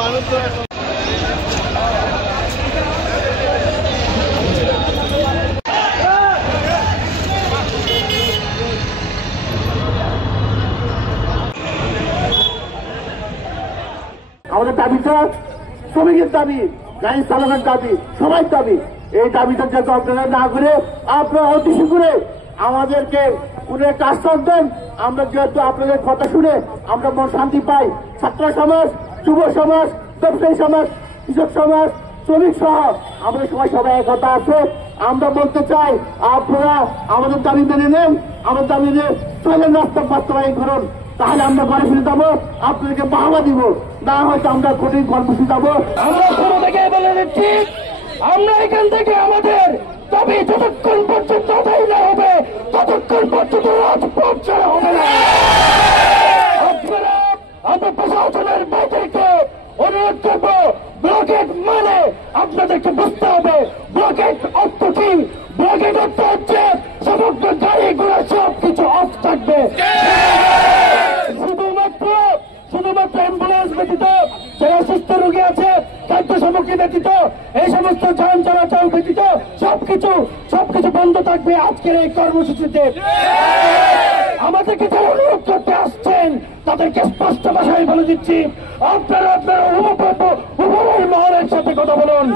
মানুষ তো এখন আমাদের দাবিটা শ্রমিকের দাবি, গাড়ি চালকের দাবি, সবাই দাবি। এই দাবিটা যাতে আপনারা না করে আপনারা অতি শীঘ্রে আমাদেরকে কোনো একটা আশ্বাস দেন। আমরা যেহেতু আপনাদের কথা শুনে আমরা মন শান্তি পাই। ছাত্র সমাজ, যুব সমাজ, ব্যবসায়ী সমাজ, কৃষক সমাজ, শ্রমিক সহ আমরা সবাই একতা আছে। আমরা বলতে চাই আপনারা আমাদের দাবি মেনে নেন, আমাদের দাবি নিয়ে চলেন, রাস্তা বাস্তবায়ন করুন। তাহলে আমরা ঘরে ফিরে যাবো, আপনাদেরকে বাহাবা দিব, না হয়তো আমরা কঠিন কর্মসূচি যাবো। আমরা শুরু থেকে বলে দিচ্ছি, আমরা এখান থেকে আমাদের দাবি যতক্ষণ পর্যন্ত আদায় না হবে ততক্ষণ পর্যন্ত রাজপথ ছাড়া হবে না। আপনারা আমরা প্রশাসনের বাইরেকে অনুরোধ করবো, ব্লকেট মানে আপনাদেরকে বুঝতে হবে ব্লকেট অর্থ কি। ব্লকেট অর্থ হচ্ছে সমগ্র গাড়ি ঘোড়া সবকিছু অফ থাকবে, শুধুমাত্র অ্যাম্বুলেন্স ব্যতীত, যারা সুস্থ রোগী আছে, খাদ্য সামগ্রী ব্যতীত, এই সমস্ত যান চলাচল ব্যতীত সবকিছু বন্ধ থাকবে আজকের এই কর্মসূচিতে। আমাদেরকে যারা অনুরোধ করতে আসছেন তাদেরকে স্পষ্ট ভাষায় বলে দিচ্ছি, আপনারা উপরের মহলের সাথে কথা বলুন।